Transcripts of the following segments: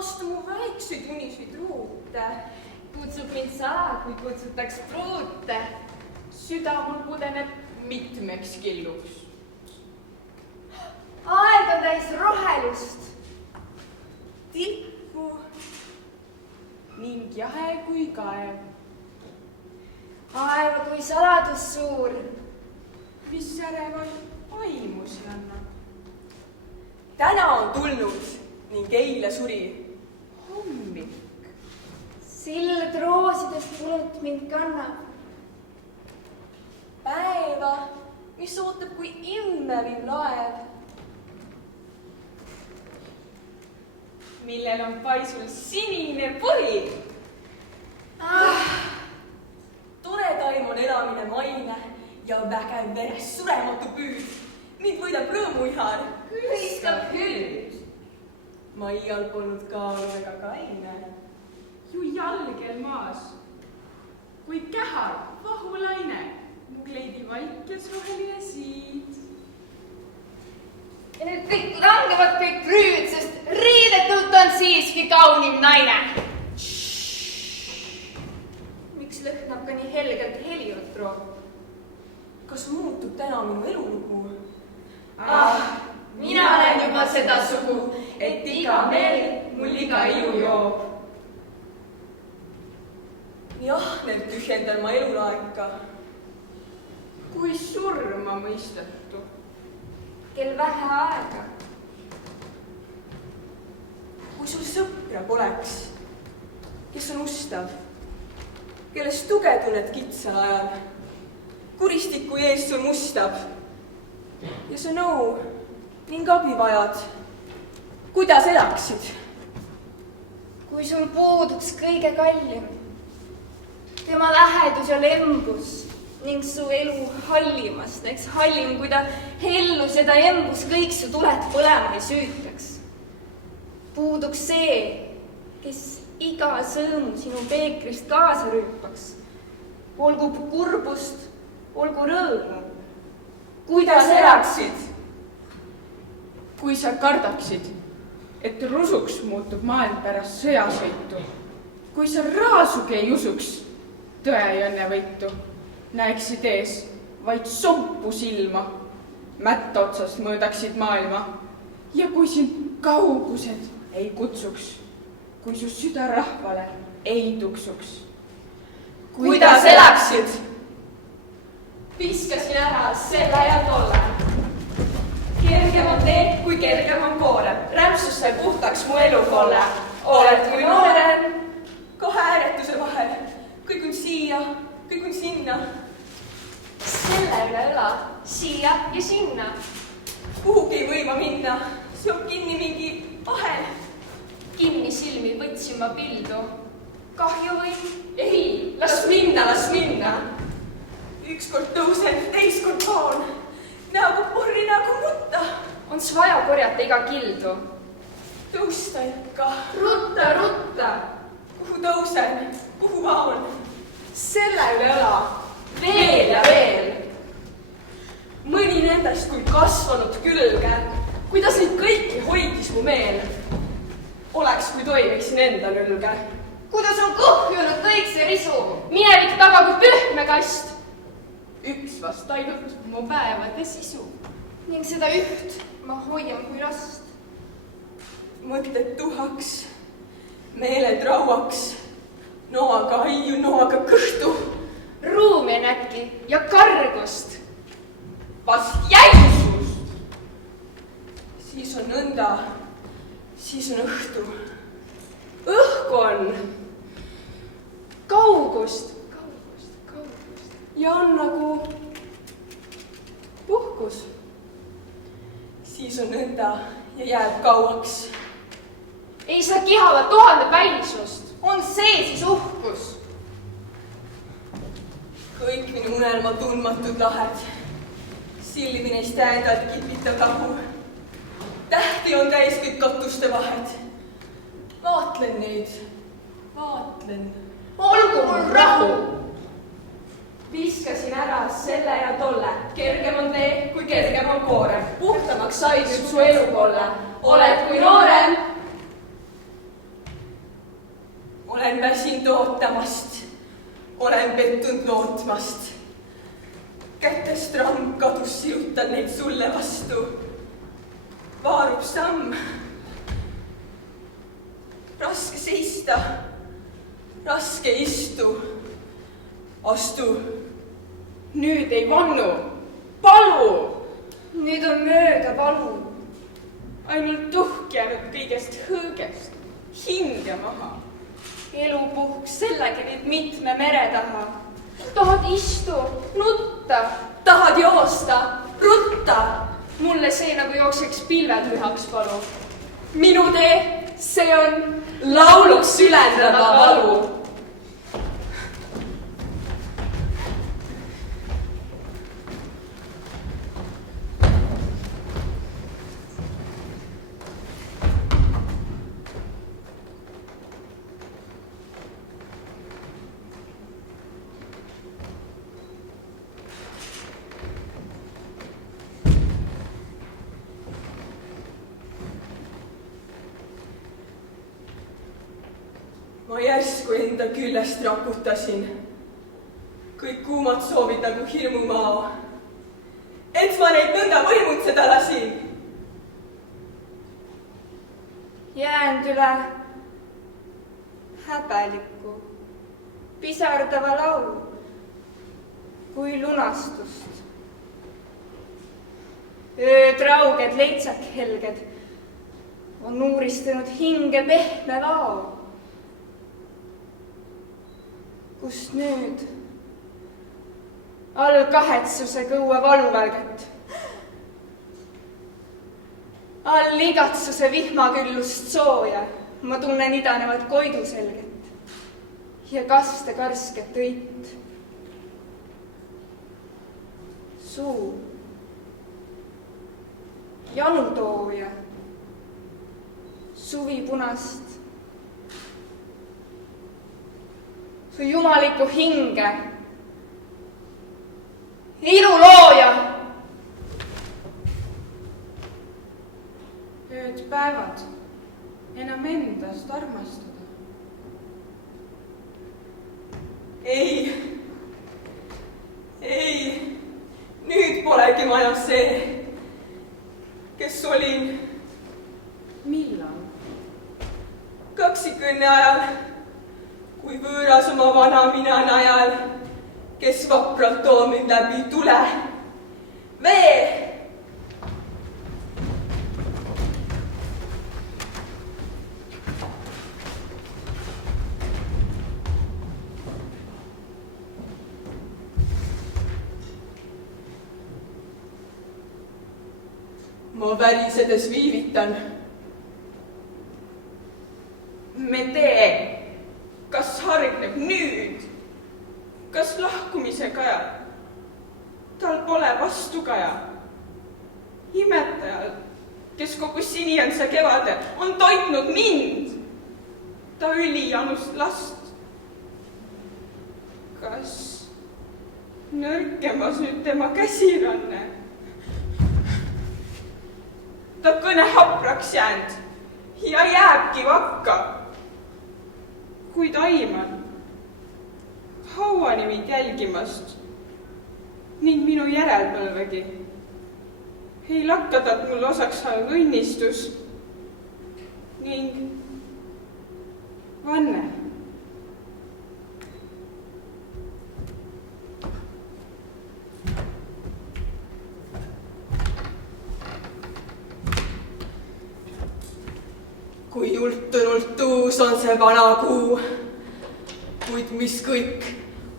vastu mu väikseid uniseid ruute. Kutsub mind sa, kui kutsutaks pruute. Süda mul pudeneb mitmeks killuks. Aeg on täis rohelust. Tilku ning jahe kui kaev. Aeva kui saladus suur. Mis ärevaid aimusi annab. Täna on tulnud ning eile suri hommik. Sild roosidest tulut mind kannab. Päeva, mis ootab kui immeviv laev. Millel on paisul sinine põhi. Tore taim on elamine maine ja vägev veres surematu püüd. Mind võidab rõõmuihar. Hüskab hüüd. Ma iial polnud kaalu ega kaine. Ju jalgel maas, kui kähar vahulaine, mu kleidi vaikes roheline siid. Ja nüüd kõik langevad kõik rüüd, sest riidetult on siiski kaunim naine. Miks lõhnab ka nii helgelt heliotro? Kas muutub täna minu elulugu? Mina olen juba seda sugu, et iga meel mul iga ilu joob. Nii ahnelt tühjendan ma elulaeka. Kui surma mõistetu. Kel vähe aega. Kui sul sõpra poleks, kes on ustav, kellest tuge tunned kitsal ajal, kuristiku ees sul mustab ja sa nõu ning abi vajad, kuidas elaksid? Kui sul puuduks kõige kallim, tema lähedus ja lembus ning su elu hallimast, näiteks hallim, kui ta hellus ja ta embus kõik su tuled põlema ei süütaks. Puuduks see, kes iga sõõmu sinu peekrist kaasa rüüpaks. Olgu kurbust, olgu rõõmu. Kuidas elaksid? Kui sa kardaksid, et rusuks muutub maailm pärast sõjasõitu, kui sa raasugi ei usuks tõe ja õnnevõitu, näeksid ees vaid sompu silma, mätta otsast mõõdaksid maailma ja kui sind kaugused ei kutsuks, kui su süda rahvale ei tuksuks. Kuidas elaksid? Viskasin ära selle ja tolle. Kergem on tee, kui kergem on koorem. Rämpsust sai puhtaks mu elukolle. Oled kui noorem, kahe ääretuse vahel. Kõik on siia, kõik on sinna. Selle üle õla, siia ja sinna. Kuhugi ei või ma minna, see on kinni mingi ahel. Kinni silmi võtsin ma pildu. Kahju või? Ei, las minna, las minna. Ükskord tõusen, teistkord poon. Näogu porri, näogu mutta. On vaja korjata iga kildu. Tõusta ikka. Rutta, rutta. Kuhu tõusen, kuhu vaon? Selle üle õla. Veel ja veel. Mõni nendest kui kasvanud külge. Kuidas neid kõiki hoidis mu meel? Oleks, kui toimiksin enda nülge. Kuidas on kuhjunud kõik see risu, minevik taga kui pühmekast. Üks vast ainult mu päevade sisu. Ning seda üht ma hoian kui rast. Mõtted tuhaks, meeled rauaks, noaga aiu, noaga kõhtu. Ruumi on äkki ja kargust. Vast jäisust. Siis on nõnda, siis on õhtu. Õhku on kaugust. Ja on nagu puhkus. Siis on nõnda ja jääb kauaks. Ei saa kihava 1000 välisust. On see siis uhkus? Kõik minu unelma tundmatud lahed. Silmi neist äädalt kipitav rahu. Tähti on täis kõik katuste vahed. Vaatlen neid, vaatlen. Olgu mul rahu. Viskasin ära selle ja tolle. Kergem on tee, kui kergem on koorem. Puhtamaks sai nüüd su elukolle. Oled kui noorem. sind ootamast, olen pettunud lootmast. Kätest ramm kadus, sirutan neid sulle vastu. Vaarub samm. Raske seista, raske istu. Astu. Nüüd ei vannu, palu! Nüüd on mööda valu. Ainult tuhk jäänud kõigest hõõgest, hinge maha. Elupuhk sellegi viib mitme mere taha. Tahad istu, nutta, Tahad joosta, rutta. mulle see nagu jookseks pilved lühaks palu. Minu tee, See on lauluks sülendada valu. Ma järsku enda küljest raputasin. Kõik kuumad soovid nagu hirmumao. Et ma neid nõnda võimutseda lasin. jäänud üle häbeliku, pisardava laulu kui lunastust. Ööd rauged, leitsak helged on uuristanud hinge pehme vao. Kust nüüd all kahetsusega õue valuvälget, all igatsuse vihmaküllust sooja ma tunnen idanevat koiduselget ja kaste karsket õit. Suu janutooja, suvi punast, su jumalikku hinge, ilulooja. Ööd päevad enam endast armastada. Ei, nüüd polegi maja see, kes olin Millal? kaksikõnne ajal, kui võõras oma vana mina najal, kes vapralt too mind läbi tule, vee. Ma värisedes viivitan. Me tee, kas hargneb nüüd, kas lahkumise kaja? Tal pole vastukaja. Imetajal, kes kogu siniansa kevade on toitnud mind, ta ülijanust last. Kas nõrkemas nüüd tema käsiranne? Ta kõne hapraks jäänud ja jääbki vakka. Kuid aiman hauani mind jälgimast ning minu järelpõlvegi ei lakkadat mul osaks saanud õnnistus ning vanne. Kui jultunult tuus on see vana kuu, kuid mis kõik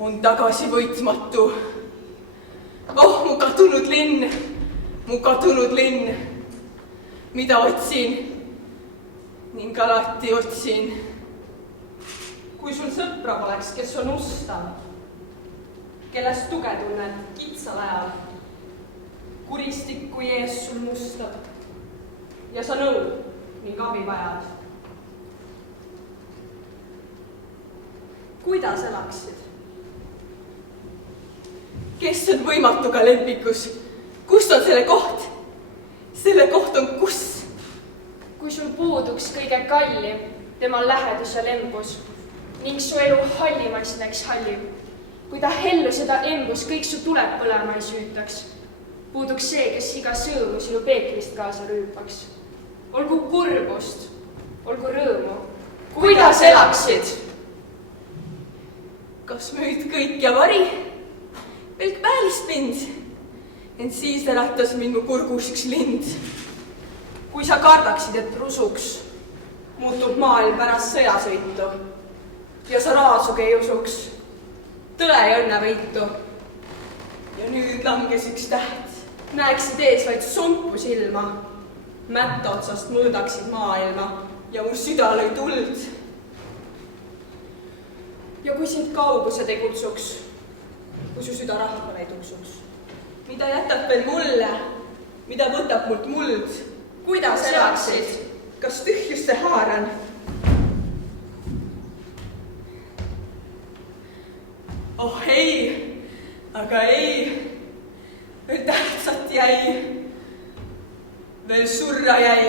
on tagasi võitmatu. Oh, mu kadunud linn, mida otsin ning alati otsin. Kui sul sõpra poleks, kes on ustav, kellest tuge tunned kitsal ajal, kuristik kui ees sul mustab ja sa nõud ning abi vajad. Kuidas elaksid? Kes on võimatuga lempikus? Kust on selle koht? Selle koht on kus? Kui sul puuduks kõige kallim tema lähedus ja lembus ning su elu hallimaks näeks hallim. Kui ta hellu seda embus kõik su tuleb põlema ei süütaks, puuduks see, kes iga sõõmu sinu peeklist kaasa rüüpaks. Olgu kurbust, olgu rõõmu, kuidas elaksid? Kas müüd kõik ja vari? Pelk päälist pind, ent siis äratas mind mu kurgus üks lind. Kui sa kardaksid, et rusuks, muutub maailm pärast sõjasõitu ja sa raasugi ei usuks tõe ja õnnevõitu. Ja nüüd langes üks täht. Näeksid ees vaid sumpu silma, mätta otsast mõõdaksid maailma ja mu süda lõi tuld. Ja kui sind kaugused ei kutsuks, kui su süda rahvale ei tuksuks, mida jätab veel mulle, mida võtab mult muld? Kuidas elaksid? Kas tühjusse haaran? Oh ei, aga ei, veel tähtsat jäi, veel surra jäi.